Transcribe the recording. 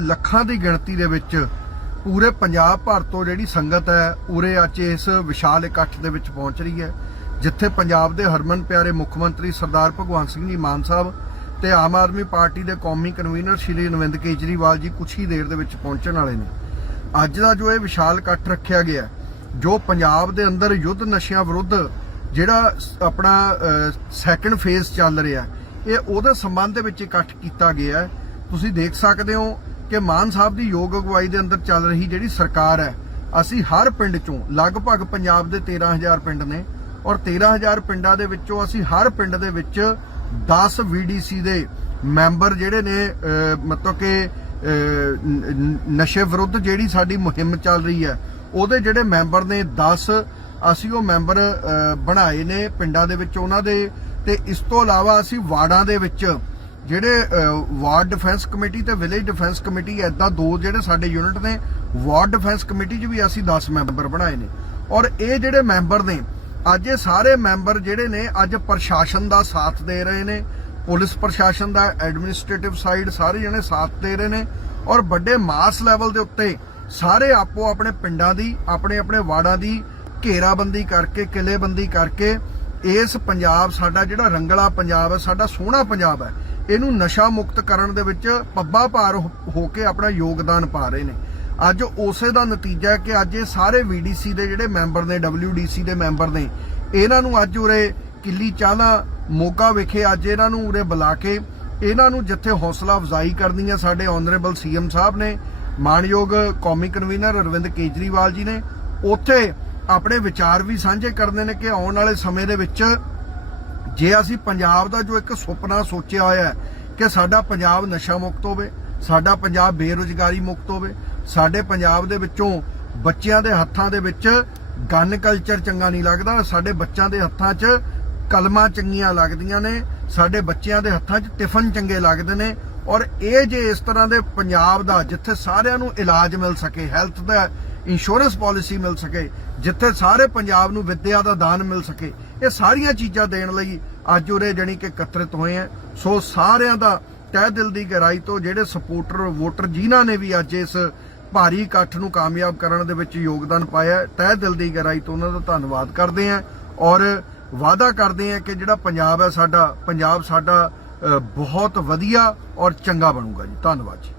ਲੱਖਾਂ ਦੀ ਗਿਣਤੀ ਦੇ ਵਿੱਚ ਪੂਰੇ ਪੰਜਾਬ ਭਰ ਤੋਂ ਜਿਹੜੀ ਸੰਗਤ ਹੈ, ਉਰੇ ਅੱਜ ਇਸ ਵਿਸ਼ਾਲ ਇਕੱਠ ਦੇ ਵਿੱਚ ਪਹੁੰਚ ਰਹੀ ਹੈ, ਜਿੱਥੇ ਪੰਜਾਬ ਦੇ ਹਰਮਨ ਪਿਆਰੇ ਮੁੱਖ ਮੰਤਰੀ ਸਰਦਾਰ ਭਗਵੰਤ ਸਿੰਘ ਜੀ ਮਾਨ ਸਾਹਿਬ ਤੇ ਆਮ ਆਦਮੀ ਪਾਰਟੀ ਦੇ ਕੌਮੀ ਕਨਵੀਨਰ ਸ਼੍ਰੀ ਅਰਵਿੰਦ ਕੇਜਰੀਵਾਲ ਜੀ ਕੁਛ ਹੀ ਦੇਰ ਦੇ ਵਿੱਚ ਪਹੁੰਚਣ ਵਾਲੇ ਨੇ। ਅੱਜ ਦਾ ਜੋ ਇਹ ਵਿਸ਼ਾਲ ਇਕੱਠ ਰੱਖਿਆ ਗਿਆ ਜੋ ਪੰਜਾਬ ਦੇ ਅੰਦਰ ਯੁੱਧ ਨਸ਼ਿਆਂ ਵਿਰੁੱਧ ਜਿਹੜਾ ਆਪਣਾ ਸੈਕੰਡ ਫੇਜ਼ ਚੱਲ ਰਿਹਾ ਇਹ ਉਹਦੇ ਸੰਬੰਧ ਦੇ ਵਿੱਚ ਇਕੱਠ ਕੀਤਾ ਗਿਆ ਤੁਸੀਂ ਦੇਖ ਸਕਦੇ ਹੋ ਕਿ ਮਾਨ ਸਾਹਿਬ ਦੀ ਯੋਗ ਅਗਵਾਈ ਦੇ ਅੰਦਰ ਚੱਲ ਰਹੀ ਜਿਹੜੀ ਸਰਕਾਰ ਹੈ, ਅਸੀਂ ਹਰ ਪਿੰਡ ਚੋਂ ਲਗਭਗ ਪੰਜਾਬ ਦੇ 13000 ਪਿੰਡ ਨੇ ਔਰ 13000 ਪਿੰਡਾਂ ਦੇ ਵਿੱਚੋਂ ਅਸੀਂ ਹਰ ਪਿੰਡ ਦੇ ਵਿੱਚ 10 VDC ਦੇ ਮੈਂਬਰ ਜਿਹੜੇ ਨੇ ਮਤਲਬ ਕਿ ਨਸ਼ੇ ਵਿਰੁੱਧ ਜਿਹੜੀ ਸਾਡੀ ਮੁਹਿੰਮ ਚੱਲ ਰਹੀ ਹੈ, ਉਹਦੇ ਜਿਹੜੇ ਮੈਂਬਰ ਨੇ 10 ਅਸੀਂ ਉਹ ਮੈਂਬਰ ਬਣਾਏ ਨੇ ਪਿੰਡਾਂ ਦੇ ਵਿੱਚ ਉਹਨਾਂ ਦੇ ਤੇ ਇਸ ਤੋਂ ਇਲਾਵਾ ਅਸੀਂ ਵਾਰਡਾਂ ਦੇ ਵਿੱਚ ਜਿਹੜੇ ਵਾਰਡ ਡਿਫੈਂਸ ਕਮੇਟੀ ਤੇ ਵਿਲੇਜ ਡਿਫੈਂਸ ਕਮੇਟੀ ਐਦਾਂ ਦੋ ਜਿਹੜੇ ਸਾਡੇ ਯੂਨਿਟ ਨੇ, ਵਾਰਡ ਡਿਫੈਂਸ ਕਮੇਟੀ 'ਚ ਵੀ ਅਸੀਂ 10 ਮੈਂਬਰ ਬਣਾਏ ਨੇ। ਔਰ ਇਹ ਜਿਹੜੇ ਮੈਂਬਰ ਨੇ, ਅੱਜ ਇਹ ਸਾਰੇ ਮੈਂਬਰ ਜਿਹੜੇ ਨੇ, ਅੱਜ ਪ੍ਰਸ਼ਾਸਨ ਦਾ ਸਾਥ ਦੇ ਰਹੇ ਨੇ, ਪੁਲਿਸ ਪ੍ਰਸ਼ਾਸਨ ਦਾ, ਐਡਮਿਨਿਸਟ੍ਰੇਟਿਵ ਸਾਈਡ ਸਾਰੇ ਜਣੇ ਸਾਥ ਦੇ ਰਹੇ ਨੇ। ਔਰ ਵੱਡੇ ਮਾਸ ਲੈਵਲ ਦੇ ਉੱਤੇ ਸਾਰੇ ਆਪੋ ਆਪਣੇ ਪਿੰਡਾਂ ਦੀ, ਆਪਣੇ ਆਪਣੇ ਵਾਰਡਾਂ ਦੀ ਘੇਰਾਬੰਦੀ ਕਰਕੇ ਕਿਲੇਬੰਦੀ ਕਰਕੇ ਇਸ ਪੰਜਾਬ, ਸਾਡਾ ਜਿਹੜਾ ਰੰਗਲਾ ਪੰਜਾਬ ਹੈ, ਸਾਡਾ ਸੋਹਣਾ ਪੰਜਾਬ ਹੈ। ਇਹਨੂੰ ਨਸ਼ਾ ਮੁਕਤ ਕਰਨ ਦੇ ਵਿੱਚ ਪੱਬਾ ਭਾਰ ਹੋ- ਕੇ ਆਪਣਾ ਯੋਗਦਾਨ ਪਾ ਰਹੇ ਨੇ। ਅੱਜ ਉਸੇ ਦਾ ਨਤੀਜਾ ਹੈ ਕਿ ਅੱਜ ਇਹ ਸਾਰੇ VDC ਦੇ ਜਿਹੜੇ ਮੈਂਬਰ ਨੇ WDC ਦੇ ਮੈਂਬਰ ਨੇ, ਇਹਨਾਂ ਨੂੰ ਅੱਜ ਉਰੇ ਕਿੱਲੀ ਚਾਲਾ ਮੋਗਾ ਵਿਖੇ ਅੱਜ ਇਹਨਾਂ ਨੂੰ ਉਰੇ ਬੁਲਾ ਕੇ ਇਹਨਾਂ ਨੂੰ ਜਿੱਥੇ ਹੌਸਲਾ ਅਫਜ਼ਾਈ ਕਰਨੀ ਹੈ, ਸਾਡੇ ਆਨਰੇਬਲ ਸੀਐਮ ਸਾਹਿਬ ਨੇ ਮਾਨਯੋਗ ਕੌਮੀ ਕਨਵੀਨਰ ਅਰਵਿੰਦ ਕੇਜਰੀਵਾਲ ਜੀ ਨੇ, ਉੱਥੇ ਆਪਣੇ ਵਿਚਾਰ ਵੀ ਸਾਂਝੇ ਕਰਨੇ ਨੇ ਕਿ ਆਉਣ ਵਾਲੇ ਸਮੇਂ ਦੇ ਵਿੱਚ ਜੇ ਅਸੀਂ ਪੰਜਾਬ ਦਾ ਜੋ ਇੱਕ ਸੁਪਨਾ ਸੋਚਿਆ ਹੋਇਆ ਹੈ ਕਿ ਸਾਡਾ ਪੰਜਾਬ ਨਸ਼ਾ ਮੁਕਤ ਹੋਵੇ, ਸਾਡਾ ਪੰਜਾਬ ਬੇਰੁਜ਼ਗਾਰੀ ਮੁਕਤ ਹੋਵੇ, ਸਾਡੇ ਪੰਜਾਬ ਦੇ ਵਿੱਚੋਂ ਬੱਚਿਆਂ ਦੇ ਹੱਥਾਂ ਦੇ ਵਿੱਚ ਗਨ ਕਲਚਰ ਚੰਗਾ ਨਹੀਂ ਲੱਗਦਾ, ਸਾਡੇ ਬੱਚਿਆਂ ਦੇ ਹੱਥਾਂ 'ਚ ਕਲਮਾਂ ਚੰਗੀਆਂ ਲੱਗਦੀਆਂ ਨੇ, ਸਾਡੇ ਬੱਚਿਆਂ ਦੇ ਹੱਥਾਂ 'ਚ ਟਿਫਨ ਚੰਗੇ ਲੱਗਦੇ ਨੇ ਔਰ ਇਹ ਜੇ ਇਸ ਤਰ੍ਹਾਂ ਦੇ ਪੰਜਾਬ ਦਾ ਜਿੱਥੇ ਸਾਰਿਆਂ ਨੂੰ ਇਲਾਜ ਮਿਲ ਸਕੇ ਹੈਲਥ ਦਾ ਇੰਸ਼ੋਰੈਂਸ ਪਾਲਿਸੀ ਮਿਲ ਸਕੇ, ਜਿੱਥੇ ਸਾਰੇ ਪੰਜਾਬ ਨੂੰ ਵਿੱਦਿਆ ਦਾ ਦਾਨ ਮਿਲ ਸਕੇ। ਇਹ ਸਾਰੀਆਂ ਚੀਜ਼ਾਂ ਦੇਣ ਲਈ ਅੱਜ ਉਰੇ ਜਣੀ ਕਿ ਇਕੱਤਰਿਤ ਹੋਏ ਆ। ਸੋ ਸਾਰਿਆਂ ਦਾ ਤਹਿ ਦਿਲ ਦੀ ਗਹਿਰਾਈ ਤੋਂ ਜਿਹੜੇ ਸਪੋਰਟਰ ਵੋਟਰ ਜਿਨ੍ਹਾਂ ਨੇ ਵੀ ਅੱਜ ਇਸ ਭਾਰੀ ਇਕੱਠ ਨੂੰ ਕਾਮਯਾਬ ਕਰਨ ਦੇ ਵਿੱਚ ਯੋਗਦਾਨ ਪਾਇਆ ਤਹਿ ਦਿਲ ਦੀ ਗਹਿਰਾਈ ਤੋਂ ਉਹਨਾਂ ਦਾ ਧੰਨਵਾਦ ਕਰਦੇ ਹਾਂ ਔਰ ਵਾਅਦਾ ਕਰਦੇ ਹਾਂ ਕਿ ਜਿਹੜਾ ਪੰਜਾਬ ਹੈ ਸਾਡਾ, ਪੰਜਾਬ ਸਾਡਾ ਬਹੁਤ ਵਧੀਆ ਔਰ ਚੰਗਾ ਬਣੂਗਾ ਜੀ। ਧੰਨਵਾਦ ਜੀ।